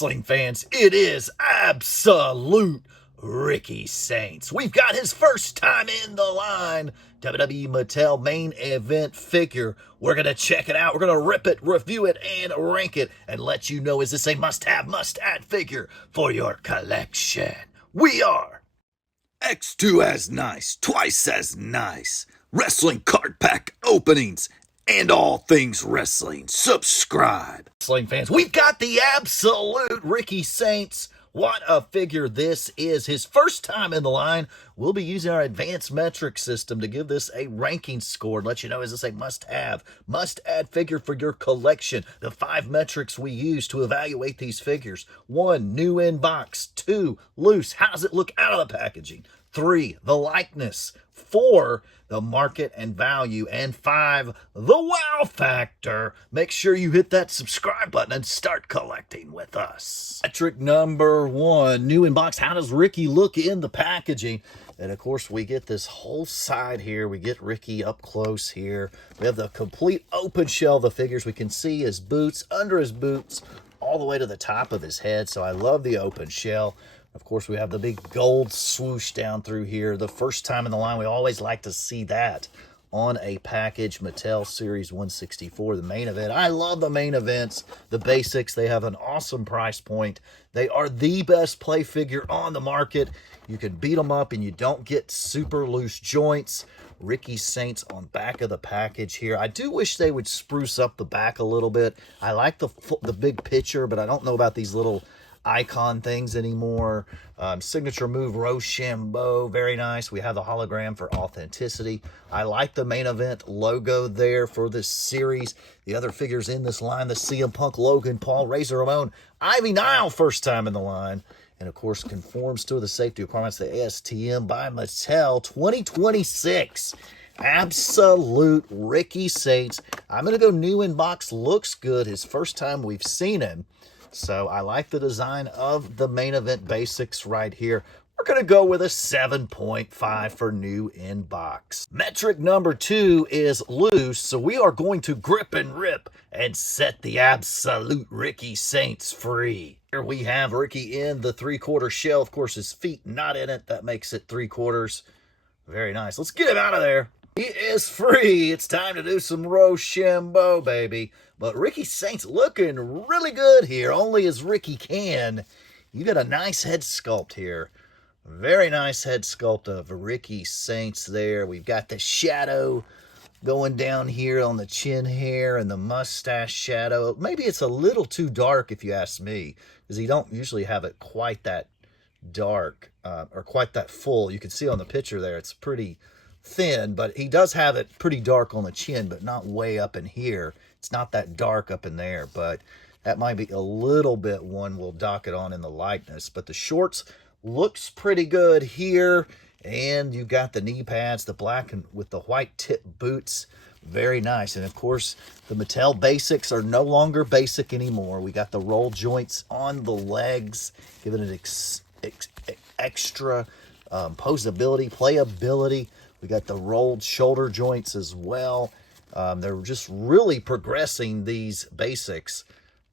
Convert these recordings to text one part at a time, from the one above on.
Wrestling fans, it is absolute Ricky Saints. We've got his first time in the line. WWE Mattel main event figure. We're going to check it out. We're going to rip it, review it, and rank it, and let you know, is this a must-have, must-add figure for your collection? We are X2 as nice, twice as nice. Wrestling card pack openings and all things wrestling. Subscribe. Wrestling fans. We've got the absolute Ricky Saints. What a figure this is. His first time in the line. We'll be using our advanced metric system to give this a ranking score and let you know, is this a must-have, must-add figure for your collection? The 5 metrics we use to evaluate these figures. 1, new in box. 2, loose. How does it look out of the packaging? 3, the likeness. 4, the market and value. And 5, the wow factor. Make sure you hit that subscribe button and start collecting with us. Metric number 1, new in box. How does Ricky look in the packaging? And of course, we get this whole side here. We get Ricky up close here. We have the complete open shell of the figures. We can see his boots, under his boots, all the way to the top of his head. So I love the open shell. Of course, we have the big gold swoosh down through here. The first time in the line, we always like to see that on a package. Mattel Series 164, the main event. I love the main events, the basics. They have an awesome price point. They are the best play figure on the market. You can beat them up and you don't get super loose joints. Ricky Saints on back of the package here. I do wish they would spruce up the back a little bit. I like the big picture, but I don't know about these little icon things anymore. Signature move Rochambeau, very nice. We have the hologram for authenticity. I like the main event logo there for this series. The other figures in this line, the CM Punk, Logan Paul, Razor Ramon, Ivy Nile, first time in the line. And of course, conforms to the safety requirements, the ASTM by Mattel 2026. Absolute Ricky Saints. I'm going to go new in box. Looks good. His first time we've seen him. So I like the design of the main event basics right here. We're going to go with a 7.5 for new in box. Metric number 2 is loose. So we are going to grip and rip and set the absolute Ricky Saints free. Here we have Ricky in the 3/4 shell. Of course, his feet not in it. That makes it 3/4. Very nice. Let's get him out of there. He is free. It's time to do some Rochambeau, baby. But Ricky Saints looking really good here, only as Ricky can. You got a nice head sculpt here. Very nice head sculpt of Ricky Saints there. We've got the shadow going down here on the chin hair and the mustache shadow. Maybe it's a little too dark if you ask me, because he don't usually have it quite that dark or quite that full. You can see on the picture there, it's pretty thin, but he does have it pretty dark on the chin, but not way up in here. It's not that dark up in there, but that might be a little bit one we'll dock it on in the likeness. But the shorts looks pretty good here. And you got the knee pads, the black and with the white tip boots. Very nice. And of course, the Mattel basics are no longer basic anymore. We got the roll joints on the legs, giving it extra posability, playability. We got the rolled shoulder joints as well. They're just really progressing these basics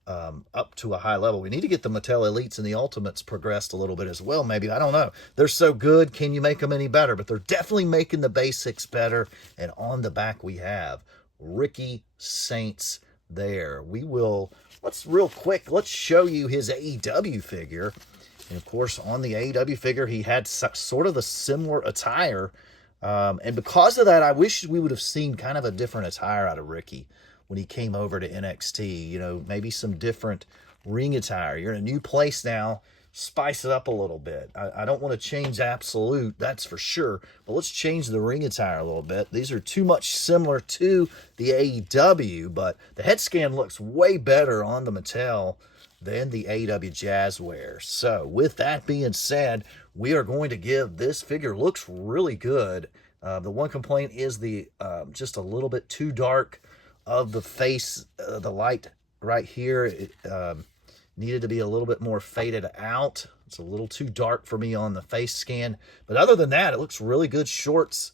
up to a high level. We need to get the Mattel Elites and the Ultimates progressed a little bit as well, maybe. I don't know. They're so good. Can you make them any better? But they're definitely making the basics better. And on the back, we have Ricky Saints there. Let's real quick, let's show you his AEW figure. And of course, on the AEW figure, he had sort of the similar attire. And because of that, I wish we would have seen kind of a different attire out of Ricky when he came over to NXT. You know, maybe some different ring attire. You're in a new place now. Spice it up a little bit. I don't want to change absolute, that's for sure. But let's change the ring attire a little bit. These are too much similar to the AEW, but the head scan looks way better on the Mattel than the AEW Jazzware. So with that being said, we are going to give this figure, looks really good. The one complaint is the just a little bit too dark of the face, the light right here. It needed to be a little bit more faded out. It's a little too dark for me on the face scan. But other than that, it looks really good. Shorts,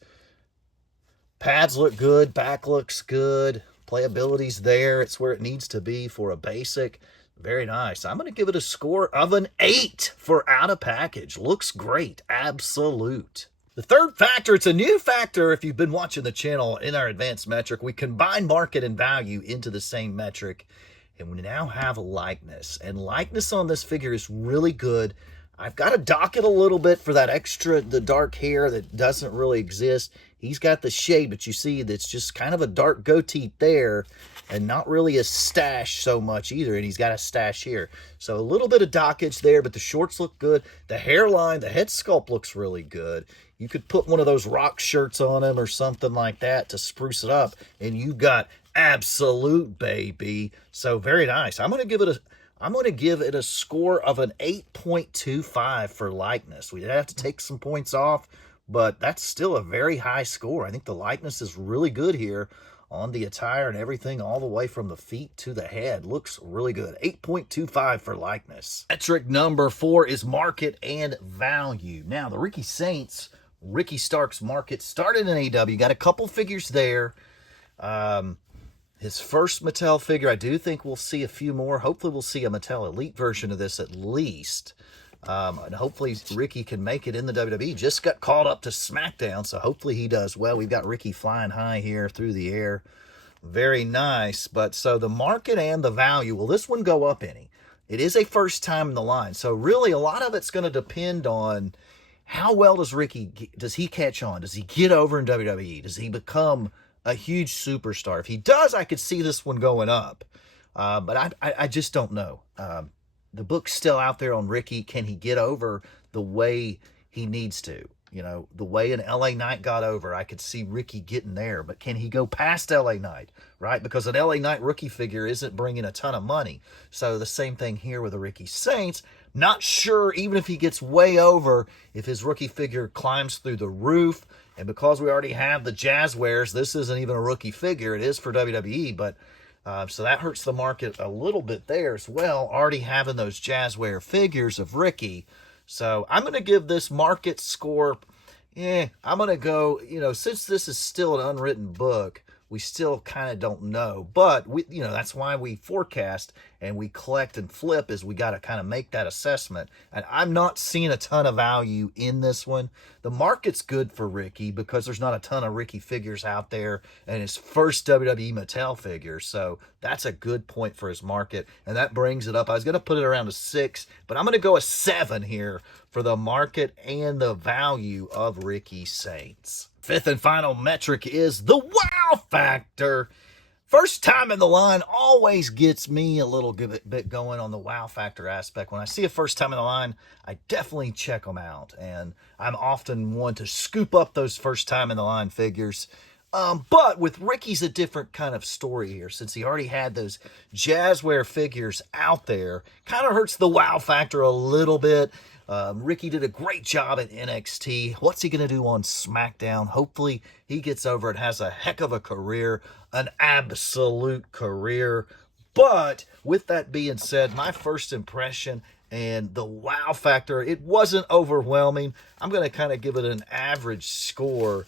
pads look good, back looks good. Playability's there. It's where it needs to be for a basic. Very nice. I'm going to give it a score of an 8 for out of package. Looks great. Absolute. The third factor, it's a new factor if you've been watching the channel in our advanced metric. We combine market and value into the same metric, and we now have likeness. And likeness on this figure is really good. I've got to dock it a little bit for that extra, the dark hair that doesn't really exist. He's got the shade, but you see that's just kind of a dark goatee there and not really a stash so much either. And he's got a stash here. So a little bit of dockage there, but the shorts look good. The hairline, the head sculpt looks really good. You could put one of those rock shirts on him or something like that to spruce it up, and you got absolute, baby. So very nice. I'm going to give it a score of an 8.25 for likeness. We did have to take some points off, but that's still a very high score. I think the likeness is really good here on the attire and everything, all the way from the feet to the head. Looks really good. 8.25 for likeness. Metric number 4 is market and value. Now, the Ricky Saints, Ricky Starks market started in AEW. Got a couple figures there. His first Mattel figure, I do think we'll see a few more. Hopefully we'll see a Mattel Elite version of this at least. And hopefully Ricky can make it in the WWE. Just got called up to SmackDown, so hopefully he does well. We've got Ricky flying high here through the air. Very nice. But so the market and the value, will this one go up any? It is a first time in the line. So really a lot of it's going to depend on how well does he catch on? Does he get over in WWE? Does he become a huge superstar? If he does, I could see this one going up. But I just don't know. The book's still out there on Ricky. Can he get over the way he needs to? You know, the way an LA Knight got over, I could see Ricky getting there. But can he go past LA Knight, right? Because an LA Knight rookie figure isn't bringing a ton of money. So the same thing here with the Ricky Saints. Not sure, even if he gets way over, if his rookie figure climbs through the roof. And because we already have the Jazzwares, this isn't even a rookie figure. It is for WWE, but so that hurts the market a little bit there as well, already having those Jazzware figures of Ricky. So I'm going to give this market score, I'm going to go, since this is still an unwritten book, we still kind of don't know. But, that's why we forecast and we collect and flip, is we got to kind of make that assessment. And I'm not seeing a ton of value in this one. The market's good for Ricky because there's not a ton of Ricky figures out there, and his first WWE Mattel figure. So that's a good point for his market. And that brings it up. I was going to put it around a 6, but I'm going to go a 7 here for the market and the value of Ricky Saints. Fifth and final metric is the wow factor. First time in the line always gets me a little bit going on the wow factor aspect. When I see a first time in the line, I definitely check them out. And I'm often one to scoop up those first time in the line figures. But with Ricky's a different kind of story here, since he already had those Jazzware figures out there. Kind of hurts the wow factor a little bit. Ricky did a great job at NXT. What's he going to do on SmackDown? Hopefully he gets over and has a heck of a career, an absolute career. But with that being said, my first impression and the wow factor, it wasn't overwhelming. I'm going to kind of give it an average score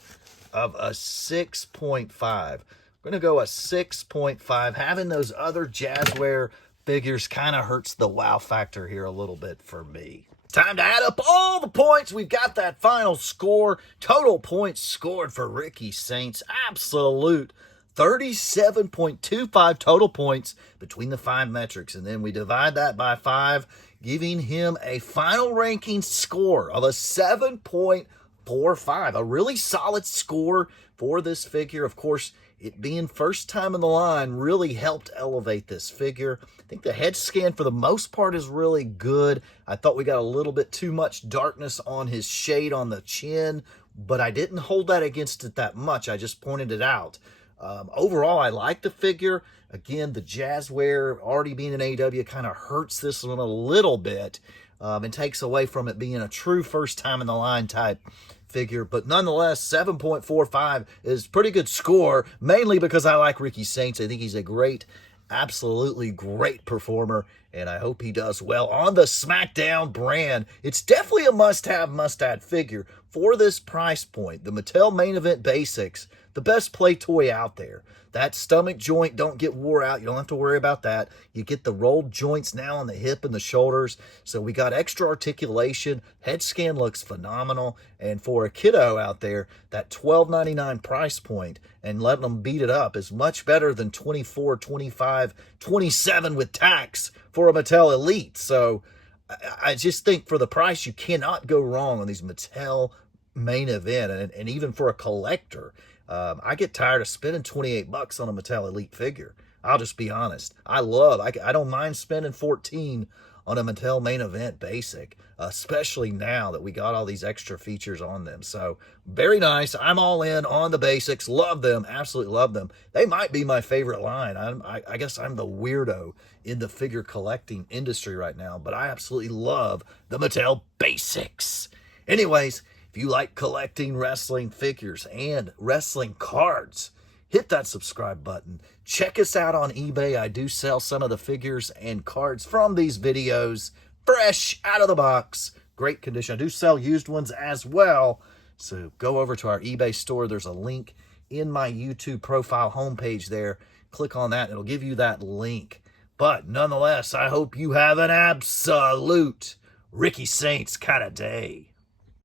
of a 6.5. I'm going to go a 6.5. Having those other Jazzware figures kind of hurts the wow factor here a little bit for me. Time to add up all the points. We've got that final score. Total points scored for Ricky Saints. Absolute 37.25 total points between the 5 metrics. And then we divide that by 5, giving him a final ranking score of a 7.45. A really solid score for this figure. Of course, it being first time in the line really helped elevate this figure. I think the head scan for the most part is really good. I thought we got a little bit too much darkness on his shade on the chin, but I didn't hold that against it that much. I just pointed it out. Overall, I like the figure. Again, the Jazzware already being in AEW kind of hurts this one a little bit and takes away from it being a true first time in the line type figure. But nonetheless, 7.45 is a pretty good score, mainly because I like Ricky Saints. I think he's a great, absolutely great performer, and I hope he does well on the SmackDown brand. It's definitely a must-have, must-add figure for this price point. The Mattel Main Event Basics, the best play toy out there. That stomach joint don't get wore out. You don't have to worry about that. You get the rolled joints now on the hip and the shoulders. So we got extra articulation. Head scan looks phenomenal. And for a kiddo out there, that $12.99 price point and letting them beat it up is much better than $24, $25, $27 with tax for a Mattel Elite. So I just think for the price, you cannot go wrong on these Mattel main event. And even for a collector, I get tired of spending $28 on a Mattel Elite figure. I'll just be honest. I don't mind spending $14 on a Mattel main event basic, especially now that we got all these extra features on them. So very nice. I'm all in on the basics. Love them. Absolutely love them. They might be my favorite line. I guess I'm the weirdo in the figure collecting industry right now, but I absolutely love the Mattel basics. Anyways, if you like collecting wrestling figures and wrestling cards, hit that subscribe button. Check us out on eBay. I do sell some of the figures and cards from these videos fresh out of the box. Great condition. I do sell used ones as well. So go over to our eBay store. There's a link in my YouTube profile homepage there. Click on that. It'll give you that link. But nonetheless, I hope you have an absolute Ricky Saints kind of day.